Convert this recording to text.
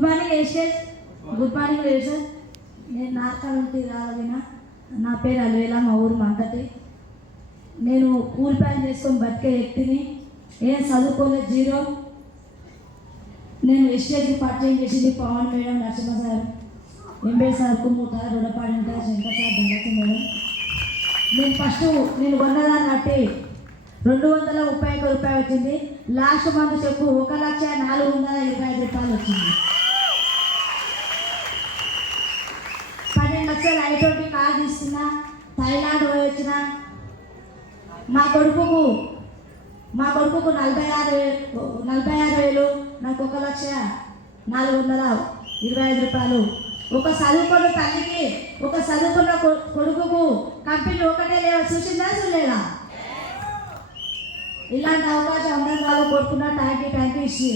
Good morning ఏషియస్. Good morning ఏషియస్. నేను నార్కల్ నుండి రావిన. నా పేరు అల్వేలా, మా ఊరు మంతటి. నేను కూల్ ప్యాన్ చేసుకొని బతికే వ్యక్తిని. ఏం చదువుకోలేదు, జీరో. నేను ఎస్టేట్కి పరిచయం చేసింది పవన్ మేడం, నరసింహ సార్, ఎంబే సార్, కుమ్ముతారు, రుడపాడి ఉంటారు, శంకర్ సార్, దండకి మేడం. నేను కొన్నదాన్ని బట్టి 231 రూపాయలు వచ్చింది. లాస్ట్ మంత్ చెప్పు 1,425,000 రూపాయలు వచ్చింది. 12 లక్షలు ఐటోటి కార్ తీసుకున్నా, థైలాండ్ పోయి వచ్చిన. మా కొడుకుకు 46,000, నాకు 1,425,000 రూపాయలు. ఒక చదువుకున్న తల్లికి, ఒక చదువుకున్న కొడుకుకు కంపెనీ ఒకటే లేవా? చూసిందా చూడలేదా? ఇలాంటి అవకాశం అందరం వాళ్ళు కొడుకున్న ట్యాంక్ ఇచ్చి